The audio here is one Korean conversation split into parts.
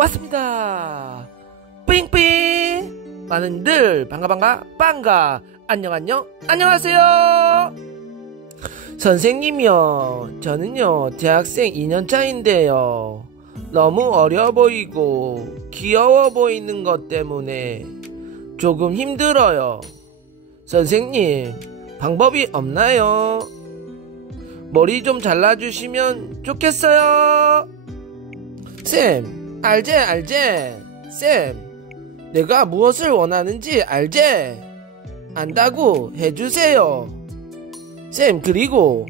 왔습니다. 뿌잉뿌잉. 많은들 반가 안녕하세요. 선생님이요, 저는요 대학생 2년차인데요 너무 어려 보이고 귀여워 보이는 것 때문에 조금 힘들어요. 선생님, 방법이 없나요? 머리 좀 잘라주시면 좋겠어요. 쌤, 알제. 쌤, 내가 무엇을 원하는지 알제? 안다고 해주세요. 쌤, 그리고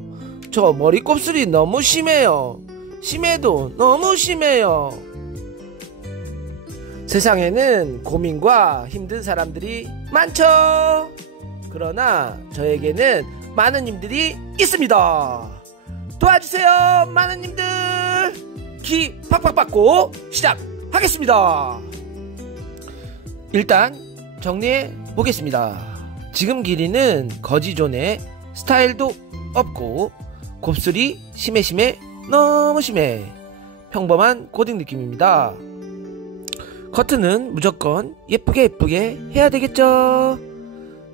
저 머리 곱슬이 너무 심해요. 심해도 너무 심해요. 세상에는 고민과 힘든 사람들이 많죠. 그러나 저에게는 많은 님들이 있습니다. 도와주세요, 많은 님들. 기 팍팍 받고 시작하겠습니다. 일단 정리해 보겠습니다. 지금 길이는 거지존에 스타일도 없고 곱슬이 심해 너무 심해 평범한 고딩 느낌입니다. 커트는 무조건 예쁘게 해야 되겠죠.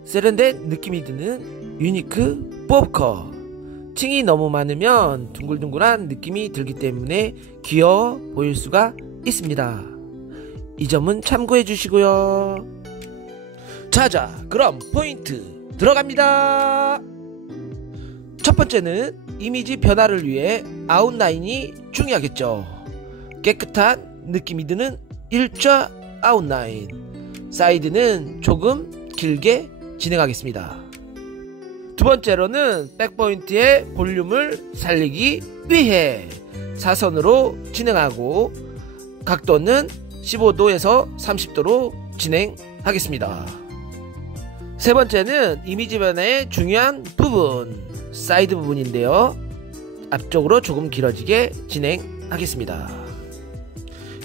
세련된 느낌이 드는 유니크 뽑커. 층이 너무 많으면 둥글둥글한 느낌이 들기 때문에 귀여워 보일 수가 있습니다. 이 점은 참고해 주시고요. 자자, 그럼 포인트 들어갑니다. 첫 번째는 이미지 변화를 위해 아웃라인이 중요하겠죠. 깨끗한 느낌이 드는 일자 아웃라인. 사이드는 조금 길게 진행하겠습니다. 두 번째로는 백포인트의 볼륨을 살리기 위해 사선으로 진행하고 각도는 15도에서 30도로 진행하겠습니다. 세 번째는 이미지 변화의 중요한 부분, 사이드 부분인데요. 앞쪽으로 조금 길어지게 진행하겠습니다.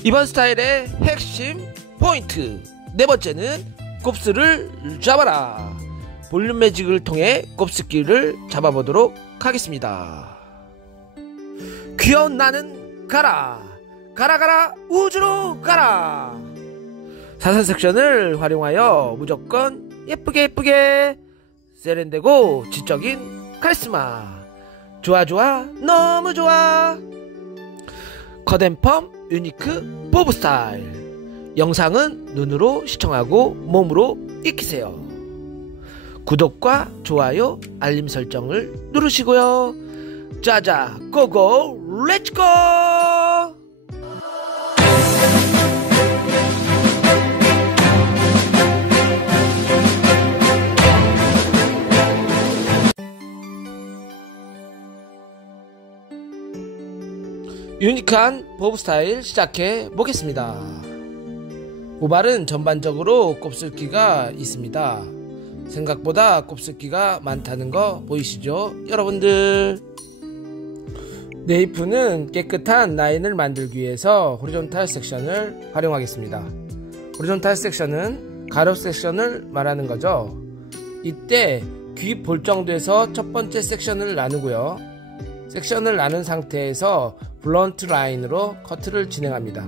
이번 스타일의 핵심 포인트, 네 번째는 곱슬을 잡아라. 볼륨 매직을 통해 곱슬기를 잡아보도록 하겠습니다. 귀여운 나는 가라 우주로 가라. 사선 섹션을 활용하여 무조건 예쁘게 세련되고 지적인 카리스마. 좋아 너무 좋아. 컷앤펌 유니크 보브 스타일. 영상은 눈으로 시청하고 몸으로 익히세요. 구독과 좋아요, 알림 설정을 누르시고요. 자자, 고고 렛츠고. 유니크한 보브 스타일 시작해 보겠습니다. 모발은 전반적으로 곱슬기가 있습니다. 생각보다 곱슬기가 많다는 거 보이시죠, 여러분들? 네이프는 깨끗한 라인을 만들기 위해서 호리존탈 섹션을 활용하겠습니다. 호리존탈 섹션은 가로 섹션을 말하는 거죠. 이때 귀 볼 정도에서 첫 번째 섹션을 나누고요. 섹션을 나눈 상태에서 블런트 라인으로 커트를 진행합니다.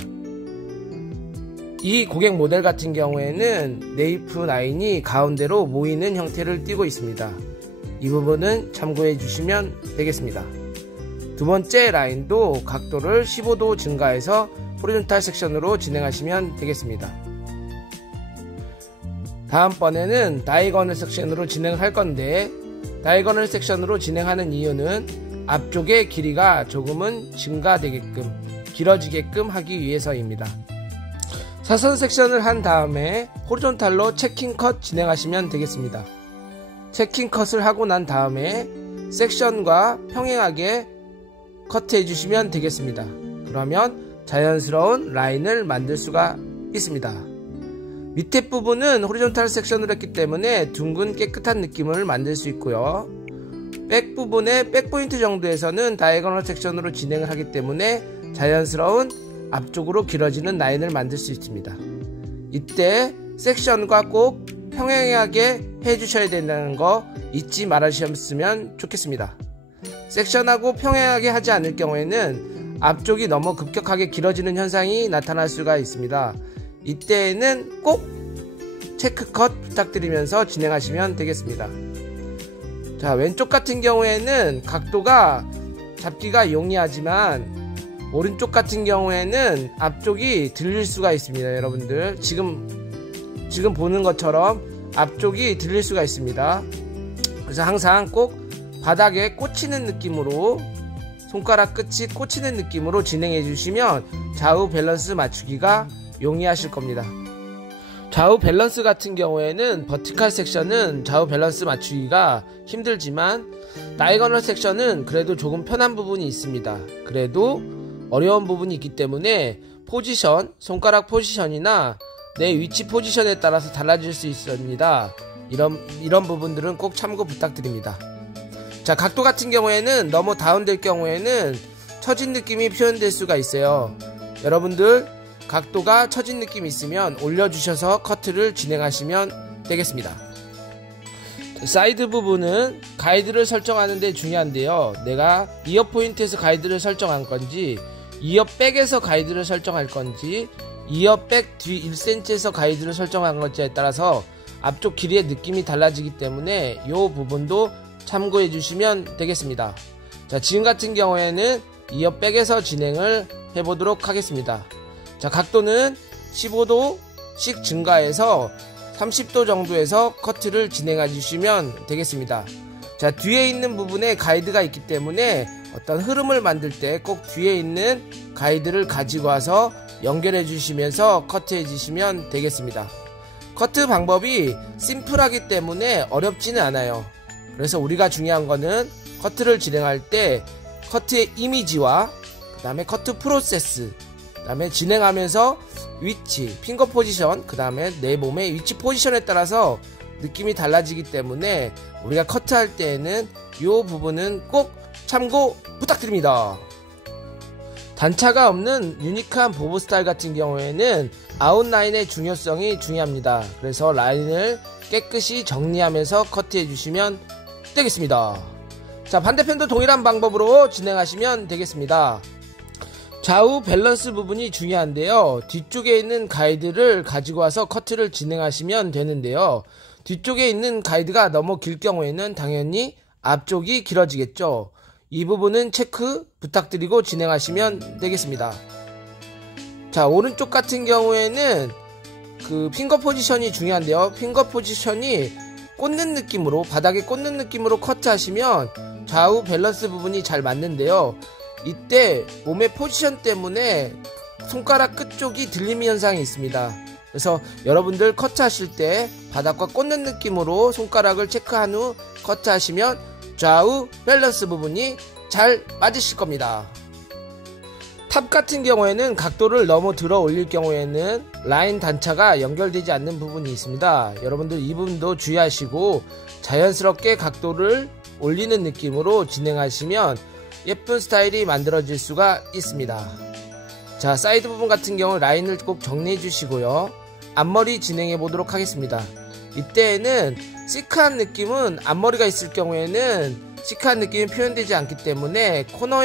이 고객 모델 같은 경우에는 네이프 라인이 가운데로 모이는 형태를 띠고 있습니다. 이 부분은 참고해 주시면 되겠습니다. 두 번째 라인도 각도를 15도 증가해서 호리존탈 섹션으로 진행하시면 되겠습니다. 다음번에는 다이거널 섹션으로 진행할 건데, 다이거널 섹션으로 진행하는 이유는 앞쪽의 길이가 조금은 증가되게끔, 길어지게끔 하기 위해서입니다. 사선 섹션을 한 다음에 호리존탈로 체킹 컷 진행하시면 되겠습니다. 체킹 컷을 하고 난 다음에 섹션과 평행하게 커트해 주시면 되겠습니다. 그러면 자연스러운 라인을 만들 수가 있습니다. 밑에 부분은 호리존탈 섹션을 했기 때문에 둥근 깨끗한 느낌을 만들 수 있고요. 백 부분의 백포인트 정도에서는 다이거널 섹션으로 진행을 하기 때문에 자연스러운 앞쪽으로 길어지는 라인을 만들 수 있습니다. 이때 섹션과 꼭 평행하게 해주셔야 된다는 거 잊지 말아주셨으면 좋겠습니다. 섹션하고 평행하게 하지 않을 경우에는 앞쪽이 너무 급격하게 길어지는 현상이 나타날 수가 있습니다. 이때는 꼭 체크컷 부탁드리면서 진행하시면 되겠습니다. 자, 왼쪽 같은 경우에는 각도가 잡기가 용이하지만 오른쪽 같은 경우에는 앞쪽이 들릴 수가 있습니다. 여러분들 지금 보는 것처럼 앞쪽이 들릴 수가 있습니다. 그래서 항상 꼭 바닥에 꽂히는 느낌으로, 손가락 끝이 꽂히는 느낌으로 진행해 주시면 좌우 밸런스 맞추기가 용이하실 겁니다. 좌우 밸런스 같은 경우에는 버티컬 섹션은 좌우 밸런스 맞추기가 힘들지만 다이거널 섹션은 그래도 조금 편한 부분이 있습니다. 그래도 어려운 부분이 있기 때문에 포지션, 손가락 포지션이나 내 위치 포지션에 따라서 달라질 수 있습니다. 이런 부분들은 꼭 참고 부탁드립니다. 자, 각도 같은 경우에는 너무 다운될 경우에는 처진 느낌이 표현될 수가 있어요. 여러분들 각도가 처진 느낌이 있으면 올려주셔서 커트를 진행하시면 되겠습니다. 사이드 부분은 가이드를 설정하는 데 중요한데요. 내가 이어 포인트에서 가이드를 설정한 건지, 이어 백에서 가이드를 설정할 건지, 이어 백 뒤 1cm에서 가이드를 설정한 건지에 따라서 앞쪽 길이의 느낌이 달라지기 때문에 이 부분도 참고해 주시면 되겠습니다. 자, 지금 같은 경우에는 이어 백에서 진행을 해보도록 하겠습니다. 자, 각도는 15도씩 증가해서 30도 정도에서 커트를 진행해 주시면 되겠습니다. 자, 뒤에 있는 부분에 가이드가 있기 때문에 어떤 흐름을 만들 때 꼭 뒤에 있는 가이드를 가지고 와서 연결해 주시면서 커트해 주시면 되겠습니다. 커트 방법이 심플하기 때문에 어렵지는 않아요. 그래서 우리가 중요한 거는 커트를 진행할 때 커트의 이미지와 그 다음에 커트 프로세스, 그 다음에 진행하면서 위치, 핑거 포지션, 그 다음에 내 몸의 위치 포지션에 따라서 느낌이 달라지기 때문에 우리가 커트할 때에는 이 부분은 꼭 참고 부탁드립니다. 단차가 없는 유니크한 보브 스타일 같은 경우에는 아웃라인의 중요성이 중요합니다. 그래서 라인을 깨끗이 정리하면서 커트해 주시면 되겠습니다. 자, 반대편도 동일한 방법으로 진행하시면 되겠습니다. 좌우 밸런스 부분이 중요한데요. 뒤쪽에 있는 가이드를 가지고 와서 커트를 진행하시면 되는데요. 뒤쪽에 있는 가이드가 너무 길 경우에는 당연히 앞쪽이 길어지겠죠. 이 부분은 체크 부탁드리고 진행하시면 되겠습니다. 자, 오른쪽 같은 경우에는 그 핑거 포지션이 중요한데요. 핑거 포지션이 꽂는 느낌으로, 바닥에 꽂는 느낌으로 커트하시면 좌우 밸런스 부분이 잘 맞는데요. 이때 몸의 포지션 때문에 손가락 끝쪽이 들림 현상이 있습니다. 그래서 여러분들 커트하실 때 바닥과 꽂는 느낌으로 손가락을 체크한 후 커트하시면 좌우 밸런스 부분이 잘 맞으실 겁니다. 탑 같은 경우에는 각도를 너무 들어 올릴 경우에는 라인 단차가 연결되지 않는 부분이 있습니다. 여러분들 이 부분도 주의하시고 자연스럽게 각도를 올리는 느낌으로 진행하시면 예쁜 스타일이 만들어질 수가 있습니다. 자, 사이드 부분 같은 경우 라인을 꼭 정리해 주시고요. 앞머리 진행해 보도록 하겠습니다. 이때에는 시크한 느낌은 앞머리가 있을 경우에는 시크한 느낌이 표현되지 않기 때문에 코너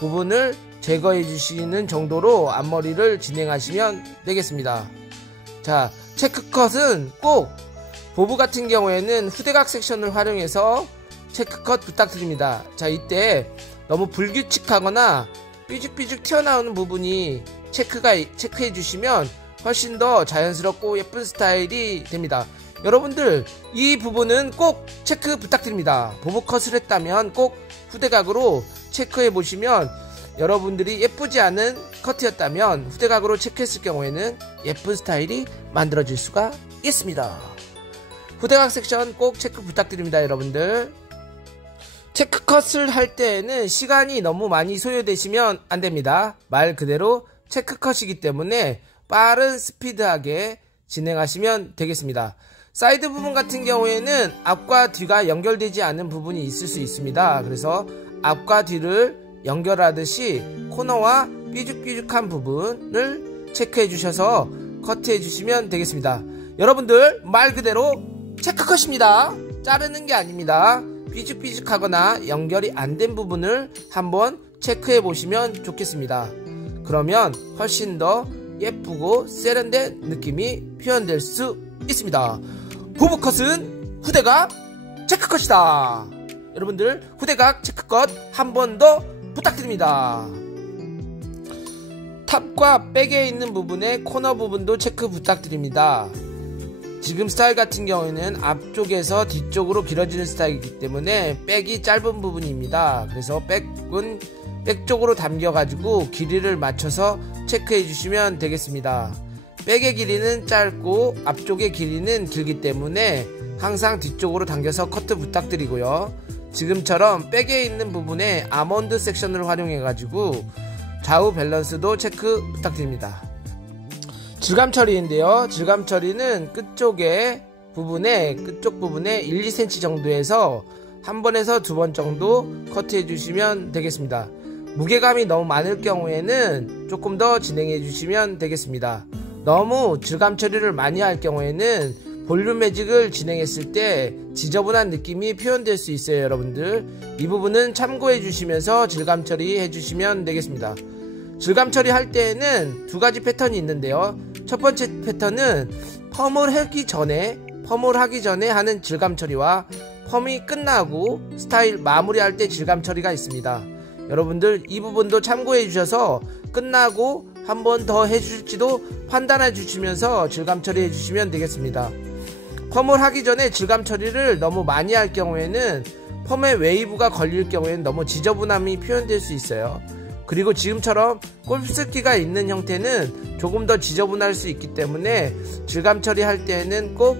부분을 제거해 주시는 정도로 앞머리를 진행하시면 되겠습니다. 자, 체크컷은 꼭 보브 같은 경우에는 후대각 섹션을 활용해서 체크컷 부탁드립니다. 자, 이때 너무 불규칙하거나 삐죽삐죽 튀어나오는 부분이 체크해 주시면 훨씬 더 자연스럽고 예쁜 스타일이 됩니다. 여러분들 이 부분은 꼭 체크 부탁드립니다. 보브컷을 했다면 꼭 후대각으로 체크해 보시면, 여러분들이 예쁘지 않은 커트였다면 후대각으로 체크했을 경우에는 예쁜 스타일이 만들어질 수가 있습니다. 후대각 섹션 꼭 체크 부탁드립니다. 여러분들 체크컷을 할 때에는 시간이 너무 많이 소요되시면 안됩니다. 말 그대로 체크컷이기 때문에 빠른 스피드하게 진행하시면 되겠습니다. 사이드 부분 같은 경우에는 앞과 뒤가 연결되지 않는 부분이 있을 수 있습니다. 그래서 앞과 뒤를 연결하듯이 코너와 삐죽삐죽한 부분을 체크해 주셔서 커트해 주시면 되겠습니다. 여러분들 말 그대로 체크컷입니다. 자르는 게 아닙니다. 삐죽삐죽하거나 연결이 안 된 부분을 한번 체크해 보시면 좋겠습니다. 그러면 훨씬 더 예쁘고 세련된 느낌이 표현될 수 있습니다. 부부컷은 후대각 체크컷이다. 여러분들 후대각 체크컷 한 번 더 부탁드립니다. 탑과 백에 있는 부분의 코너 부분도 체크 부탁드립니다. 지금 스타일 같은 경우에는 앞쪽에서 뒤쪽으로 길어지는 스타일이기 때문에 백이 짧은 부분입니다. 그래서 백은 백 쪽으로 당겨 가지고 길이를 맞춰서 체크해 주시면 되겠습니다. 백의 길이는 짧고 앞쪽의 길이는 길기 때문에 항상 뒤쪽으로 당겨서 커트 부탁드리고요. 지금처럼 백에 있는 부분에 아몬드 섹션을 활용해 가지고 좌우 밸런스도 체크 부탁드립니다. 질감 처리인데요. 질감 처리는 끝쪽 부분에 1, 2cm 정도에서 한 번에서 두 번 정도 커트해 주시면 되겠습니다. 무게감이 너무 많을 경우에는 조금 더 진행해 주시면 되겠습니다. 너무 질감 처리를 많이 할 경우에는 볼륨 매직을 진행했을 때 지저분한 느낌이 표현될 수 있어요. 여러분들 이 부분은 참고해 주시면서 질감 처리해 주시면 되겠습니다. 질감 처리할 때에는 두 가지 패턴이 있는데요. 첫 번째 패턴은 펌을 하기 전에 하는 질감 처리와 펌이 끝나고 스타일 마무리할 때 질감 처리가 있습니다. 여러분들 이 부분도 참고해 주셔서 끝나고 한 번 더 해줄지도 판단해 주시면서 질감 처리해 주시면 되겠습니다. 펌을 하기 전에 질감 처리를 너무 많이 할 경우에는 펌의 웨이브가 걸릴 경우에는 너무 지저분함이 표현될 수 있어요. 그리고 지금처럼 곱슬기가 있는 형태는 조금 더 지저분할 수 있기 때문에 질감 처리할 때는 꼭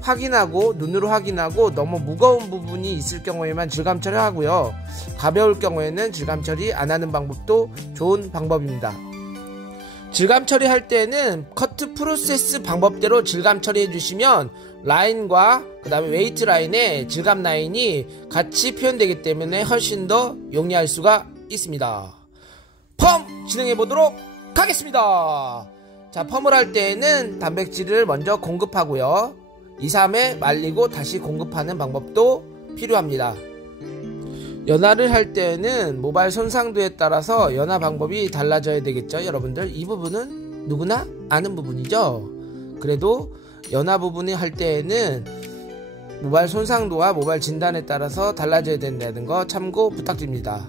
확인하고 눈으로 확인하고 너무 무거운 부분이 있을 경우에만 질감 처리하고요. 가벼울 경우에는 질감 처리 안 하는 방법도 좋은 방법입니다. 질감 처리할 때는 커트 프로세스 방법대로 질감 처리해 주시면 라인과 그 다음에 웨이트 라인의 질감 라인이 같이 표현되기 때문에 훨씬 더 용이할 수가 있습니다. 펌 진행해 보도록 하겠습니다. 자, 펌을 할 때에는 단백질을 먼저 공급하고요. 2, 3회 말리고 다시 공급하는 방법도 필요합니다. 연화를 할 때에는 모발 손상도에 따라서 연화 방법이 달라져야 되겠죠. 여러분들 이 부분은 누구나 아는 부분이죠. 그래도 연화 부분을 할 때에는 모발 손상도와 모발 진단에 따라서 달라져야 된다는 거 참고 부탁드립니다.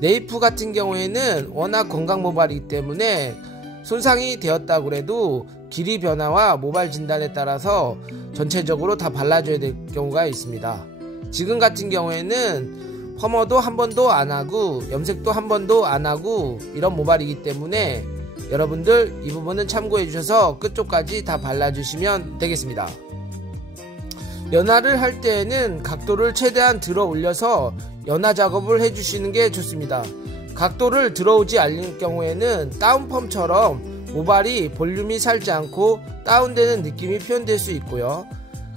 네이프 같은 경우에는 워낙 건강 모발이기 때문에 손상이 되었다고 해도 길이 변화와 모발 진단에 따라서 전체적으로 다 발라줘야 될 경우가 있습니다. 지금 같은 경우에는 펌어도 한 번도 안 하고 염색도 한 번도 안 하고 이런 모발이기 때문에 여러분들 이 부분은 참고해 주셔서 끝쪽까지 다 발라주시면 되겠습니다. 연화를 할 때에는 각도를 최대한 들어 올려서 연화 작업을 해주시는 게 좋습니다. 각도를 들어오지 않을 경우에는 다운펌처럼 모발이 볼륨이 살지 않고 다운되는 느낌이 표현될 수 있고요.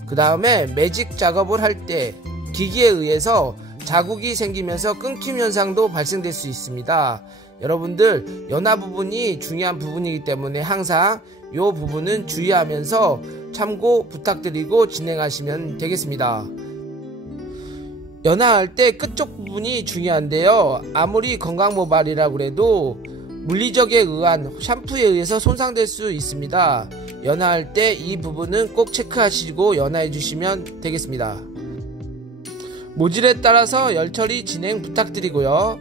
그 다음에 매직 작업을 할 때 기기에 의해서 자국이 생기면서 끊김 현상도 발생될 수 있습니다. 여러분들 연화 부분이 중요한 부분이기 때문에 항상 이 부분은 주의하면서 참고 부탁드리고 진행하시면 되겠습니다. 연화할 때 끝쪽 부분이 중요한데요. 아무리 건강 모발이라고 해도 물리적에 의한 샴푸에 의해서 손상될 수 있습니다. 연화할 때 이 부분은 꼭 체크하시고 연화해 주시면 되겠습니다. 모질에 따라서 열처리 진행 부탁드리고요.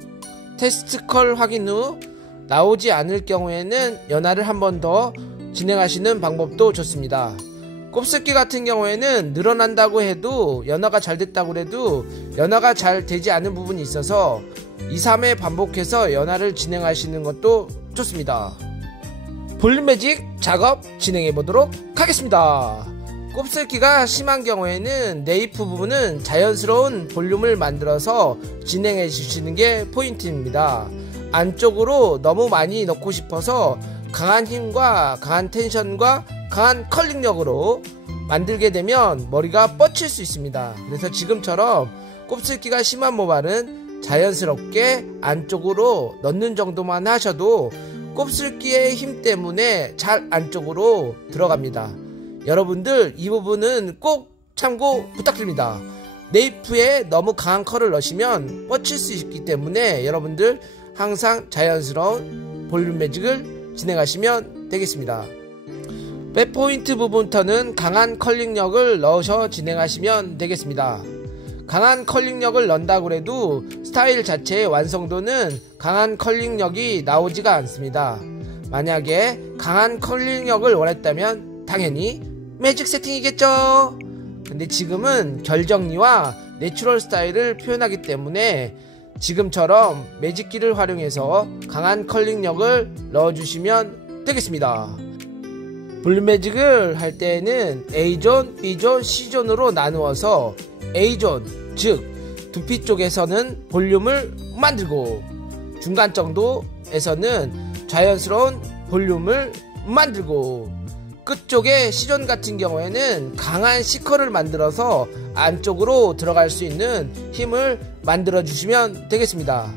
테스트컬 확인 후 나오지 않을 경우에는 연화를 한 번 더 진행하시는 방법도 좋습니다. 곱슬기 같은 경우에는 늘어난다고 해도 연화가 잘 됐다고 해도 연화가 잘 되지 않은 부분이 있어서 2, 3회 반복해서 연화를 진행하시는 것도 좋습니다. 볼륨 매직 작업 진행해 보도록 하겠습니다. 곱슬기가 심한 경우에는 네이프 부분은 자연스러운 볼륨을 만들어서 진행해 주시는 게 포인트입니다. 안쪽으로 너무 많이 넣고 싶어서 강한 힘과 강한 텐션과 강한 컬링력으로 만들게 되면 머리가 뻗칠 수 있습니다. 그래서 지금처럼 곱슬기가 심한 모발은 자연스럽게 안쪽으로 넣는 정도만 하셔도 곱슬기의 힘 때문에 잘 안쪽으로 들어갑니다. 여러분들 이 부분은 꼭 참고 부탁드립니다. 네이프에 너무 강한 컬을 넣으시면 뻗칠 수 있기 때문에 여러분들 항상 자연스러운 볼륨 매직을 진행하시면 되겠습니다. 백포인트 부분부터는 강한 컬링력을 넣으셔 진행하시면 되겠습니다. 강한 컬링력을 넣는다고 해도 스타일 자체의 완성도는 강한 컬링력이 나오지가 않습니다. 만약에 강한 컬링력을 원했다면 당연히 매직 세팅이겠죠. 근데 지금은 결정리와 내추럴 스타일을 표현하기 때문에 지금처럼 매직기를 활용해서 강한 컬링력을 넣어주시면 되겠습니다. 볼륨 매직을 할 때에는 A존, B존, C존으로 나누어서 A존, 즉 두피 쪽에서는 볼륨을 만들고 중간 정도에서는 자연스러운 볼륨을 만들고 끝쪽에 C존 같은 경우에는 강한 C컬을 만들어서 안쪽으로 들어갈 수 있는 힘을 만들어 주시면 되겠습니다.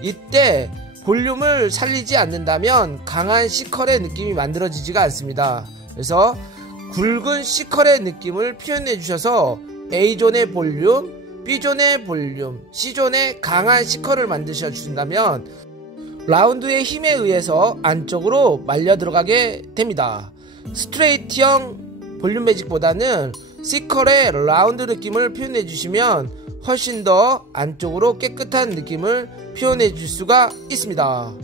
이때 볼륨을 살리지 않는다면 강한 C컬의 느낌이 만들어지지가 않습니다. 그래서 굵은 C컬의 느낌을 표현해 주셔서 A존의 볼륨, B존의 볼륨, C존의 강한 C컬을 만드셔 주신다면 라운드의 힘에 의해서 안쪽으로 말려 들어가게 됩니다. 스트레이트형 볼륨 매직보다는 C컬의 라운드 느낌을 표현해 주시면 훨씬 더 안쪽으로 깨끗한 느낌을 표현해 줄 수가 있습니다.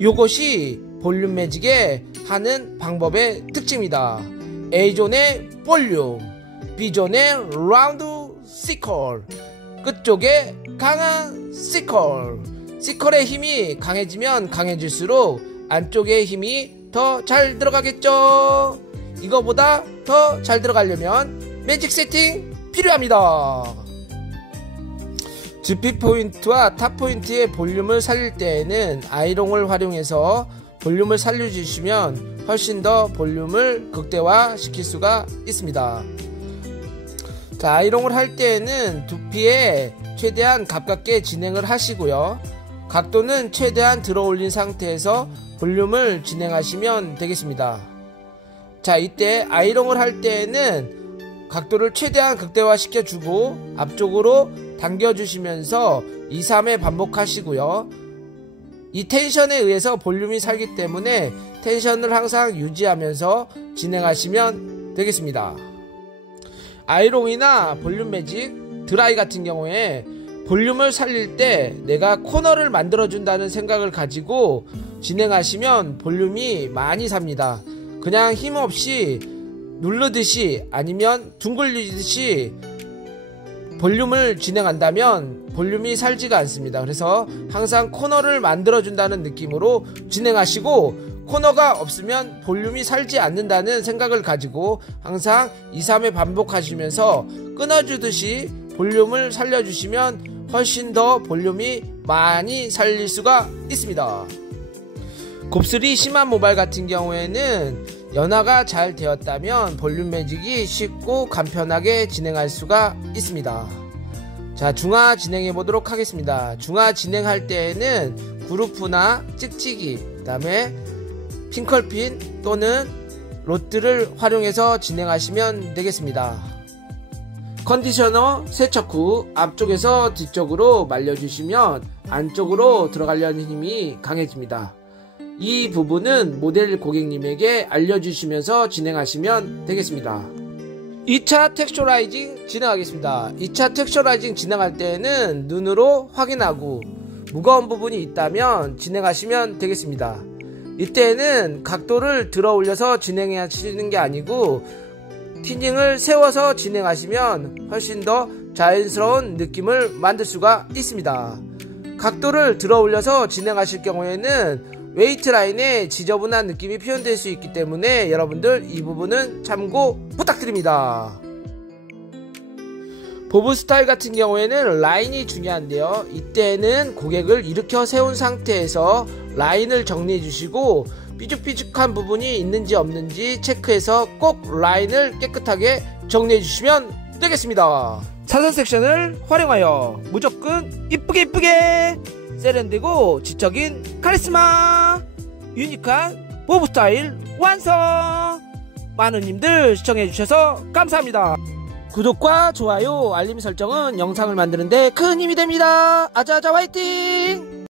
이것이 볼륨 매직의 하는 방법의 특징입니다. A존의 볼륨, B존의 라운드 C컬, 끝쪽에 강한 C컬. C컬의 힘이 강해지면 강해질수록 안쪽의 힘이 더 잘 들어가겠죠. 이거보다 더 잘 들어가려면 매직 세팅 필요합니다. 두피 포인트와 탑 포인트의 볼륨을 살릴 때에는 아이롱을 활용해서 볼륨을 살려주시면 훨씬 더 볼륨을 극대화 시킬 수가 있습니다. 자, 아이롱을 할 때에는 두피에 최대한 가깝게 진행을 하시고요. 각도는 최대한 들어 올린 상태에서 볼륨을 진행하시면 되겠습니다. 자, 이때 아이롱을 할 때에는 각도를 최대한 극대화 시켜주고 앞쪽으로 당겨주시면서 2, 3회 반복하시고요. 이 텐션에 의해서 볼륨이 살기 때문에 텐션을 항상 유지하면서 진행하시면 되겠습니다. 아이롱이나 볼륨 매직, 드라이 같은 경우에 볼륨을 살릴 때 내가 코너를 만들어준다는 생각을 가지고 진행하시면 볼륨이 많이 삽니다. 그냥 힘없이 누르듯이 아니면 둥글리듯이 볼륨을 진행한다면 볼륨이 살지가 않습니다. 그래서 항상 코너를 만들어준다는 느낌으로 진행하시고 코너가 없으면 볼륨이 살지 않는다는 생각을 가지고 항상 2, 3회 반복하시면서 끊어주듯이 볼륨을 살려주시면 훨씬 더 볼륨이 많이 살릴 수가 있습니다. 곱슬이 심한 모발 같은 경우에는 연화가 잘 되었다면 볼륨 매직이 쉽고 간편하게 진행할 수가 있습니다. 자, 중화 진행해 보도록 하겠습니다. 중화 진행할 때에는 그루프나 찍찍이, 그 다음에 핑컬핀 또는 로트를 활용해서 진행하시면 되겠습니다. 컨디셔너 세척 후 앞쪽에서 뒤쪽으로 말려주시면 안쪽으로 들어가려는 힘이 강해집니다. 이 부분은 모델 고객님에게 알려주시면서 진행하시면 되겠습니다. 2차 텍스처라이징 진행하겠습니다. 2차 텍스처라이징 진행할 때는 눈으로 확인하고 무거운 부분이 있다면 진행하시면 되겠습니다. 이때는 각도를 들어 올려서 진행하시는 게 아니고 티닝을 세워서 진행하시면 훨씬 더 자연스러운 느낌을 만들 수가 있습니다. 각도를 들어 올려서 진행하실 경우에는 웨이트 라인에 지저분한 느낌이 표현될 수 있기 때문에 여러분들 이 부분은 참고 부탁드립니다. 보브 스타일 같은 경우에는 라인이 중요한데요. 이때는 고객을 일으켜 세운 상태에서 라인을 정리해 주시고 삐죽삐죽한 부분이 있는지 없는지 체크해서 꼭 라인을 깨끗하게 정리해 주시면 되겠습니다. 사선 섹션을 활용하여 무조건 이쁘게 세련되고 지적인 카리스마 유니크한 보브 스타일 완성. 많은 님들 시청해주셔서 감사합니다. 구독과 좋아요 알림 설정은 영상을 만드는데 큰 힘이 됩니다. 아자아자 화이팅.